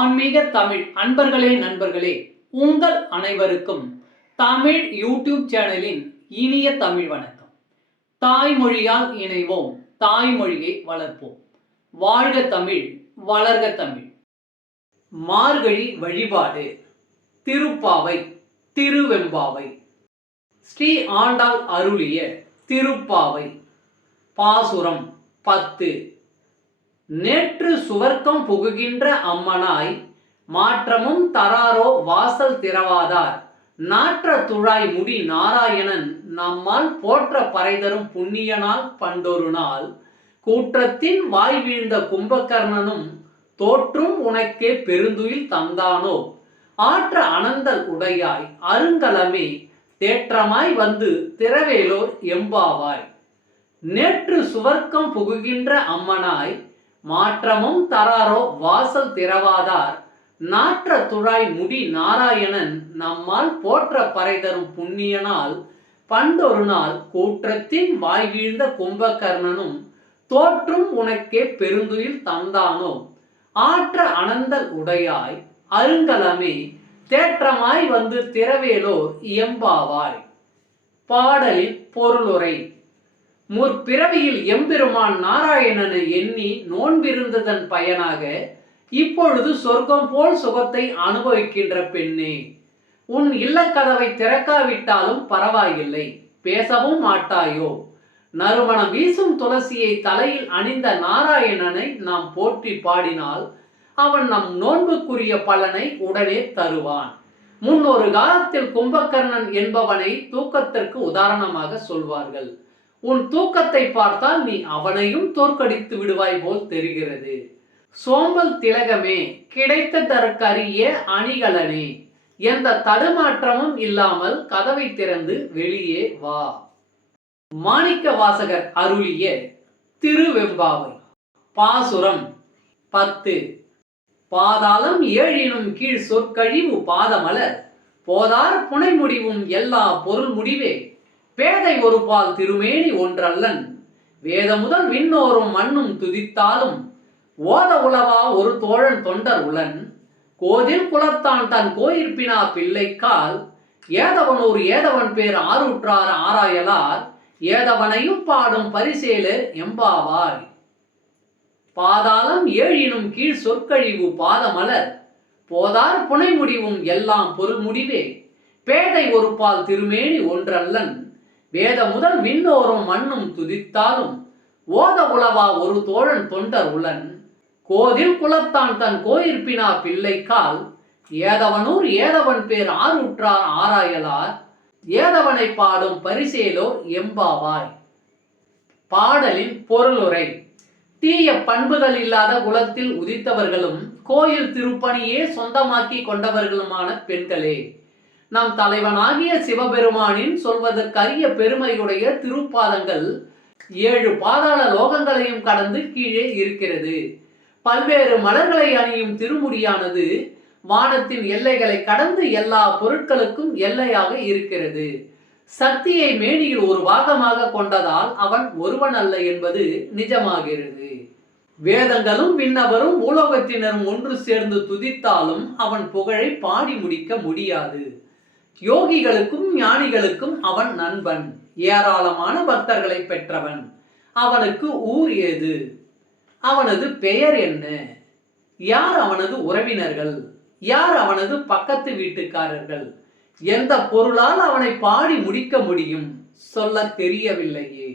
ஆன்மீக தமிழ் அன்பர்களே நண்பர்களே, உங்கள் அனைவருக்கும் தமிழ் யூடியூப் சேனலின் இனிய தமிழ் வணக்கம். தாய்மொழியால் இணைவோம், தாய்மொழியை வளர்ப்போம். வாழ்க தமிழ், வளர்க தமிழ். மார்கழி வழிபாடு. திருப்பாவை, திருவெம்பாவை. ஸ்ரீ ஆண்டாள் அருளிய திருப்பாவை. பாசுரம் 10. நேற்று சுவர்க்கம் புகுகின்ற அம்மனாய், மாற்றமும் தராரோ வாசல் திறவாதார், நாற்ற துழாய் முடி நாராயணன் நம்மால் போற்ற பறைதரும் புண்ணியனால் பண்டொரு நாள், கூற்றத்தின் வாய் வீழ்ந்த கும்பகர்ணனும் தோற்றும் உனக்கே பெருந்துயில் தந்தானோ, ஆற்ற அனந்தல் உடையாய் அருங்கலமே தேற்றமாய் வந்து திரவேலோர் எம்பாவாய். நேற்று சுவர்க்கம் புகுகின்ற அம்மனாய், மாற்றமும் தராரோ வாசல் திறவாதார், நாற்ற துழாய் முடி நாராயணன் நம்மால் போற்ற பறைதரும் புண்ணியனால் பண்டொரு நாள், கூற்றத்தின் வாய் வீழ்ந்த கும்பகர்ணனும் தோற்றும் உனக்கே பெருந்துயில் தந்தானோ, ஆற்ற அனந்தல் உடையாய் அருங்கலமே தேற்றமாய் வந்து திரவேலோர் எம்பாவாய். பாடலின் பொருளுரை. முற்பிறவியில் எம்பெருமான் நாராயணனை எண்ணி நோன்பிருந்ததன் பயனாக இப்பொழுது சொர்க்கம் போல் சுகத்தை அனுபவிக்கின்ற பெண்ணே, உன் இல்லக்கதவை திறக்காவிட்டாலும் பரவாயில்லை, பேசவும் மாட்டாயோ? நறுமணம் வீசும் துளசியை தலையில் அணிந்த நாராயணனை நாம் போற்றி பாடினால் அவன் நம் நோன்புக்குரிய பலனை உடனே தருவான். முன்னொரு காலத்தில் கும்பகர்ணன் என்பவனை தூக்கத்திற்கு உதாரணமாக சொல்வார்கள். உன் தூக்கத்தை பார்த்தால் நீ அவனையும் தோற்கடித்து விடுவாய் போல் தெரிகிறது. சோம்பல் திலகமே, கிடைத்ததற்கரிய அணிகலனே, எந்த தடுமாற்றமும் இல்லாமல் கதவை திறந்து வெளியே வா. மாணிக்க வாசகர் அருளிய திருவெம்பாவை. பாசுரம் 10. பாதாளம் ஏழினும் கீழ் சொற்கழிவு பாதமலர், போதார் புனை முடிவும் எல்லா பொருள் முடிவே, பேதை ஒரு பால் திருமேனி ஒன்றல்லன், வேத முதல் விண்ணோரும் மண்ணும் துதித்தாலும், ஓத உளவா ஒரு தோழன் தொண்டர் உளன், கோதில் குலத்தான் தன் கோயிற்பினா பிள்ளைக்கால், ஏதவனூர் ஏதவன் பேர் ஆருற்றார் ஆராயலார், ஏதவனையும் பாடும் பரிசேலு எம்பாவாய். பாதாளம் ஏழினும் கீழ் சொற்கழிவு பாதமலர், போதார் புனை முடிவும் எல்லாம் பொருள் முடிவே, பேதை ஒரு பால் திருமேனி ஒன்றல்லன், வேத முதல் விண்ணோரும் மண்ணும் துதித்தாலும், ஓத உளவா ஒரு தோழன் தொண்டர் உளன், கோதில் குலத்தான் தன் கோயிற்பினா பிள்ளைக்கால், ஏதவனூர் ஏதவன் பேர் ஆருற்றார் ஆராயலார், ஏதவனை பாடும் பரிசேலோர் எம்பாவாய். பாடலின் பொருளுரை. தீய பண்புகள் இல்லாத குலத்தில் உதித்தவர்களும் கோயில் திருப்பணியே சொந்தமாக்கி கொண்டவர்களுமான பெண்களே, நம் தலைவனாகிய சிவபெருமானின் சொல்வதற்கரிய பெருமையுடைய திருப்பாதங்கள் 7 பாதாள லோகங்களையும் கடந்து கீழே இருக்கிறது. பல்வேறு மலர்களை அணியும் திருமுடியானது வானத்தின் எல்லைகளை கடந்து எல்லா பொருட்களுக்கும் எல்லையாக இருக்கிறது. சக்தியை மேனியில் ஒரு பாகமாக கொண்டதால் அவன் ஒருவன் அல்ல என்பது நிஜமாகிறது. வேதங்களும் விண்ணவரும் பூலோகத்தினரும் ஒன்று சேர்ந்து துதித்தாலும் அவன் புகழை பாடி முடிக்க முடியாது. யோகிகளுக்கும் ஞானிகளுக்கும் அவன் நண்பன், ஏராளமான பக்தர்களை பெற்றவன். அவனுக்கு ஊர் ஏது? அவனது பெயர் என்ன? யார் அவனது உறவினர்கள்? யார் அவனது பக்கத்து வீட்டுக்காரர்கள்? எந்த பொருளால் அவனை பாடி முடிக்க முடியும்? சொல்ல தெரியவில்லையே.